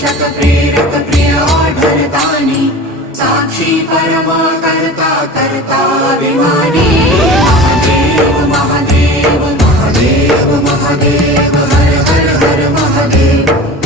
शतप्रेरक प्रिय आढळतानी साक्षी परम करता करता अभिमानी महादेव महादेव महादेव महादेव हर हर हर महादेव।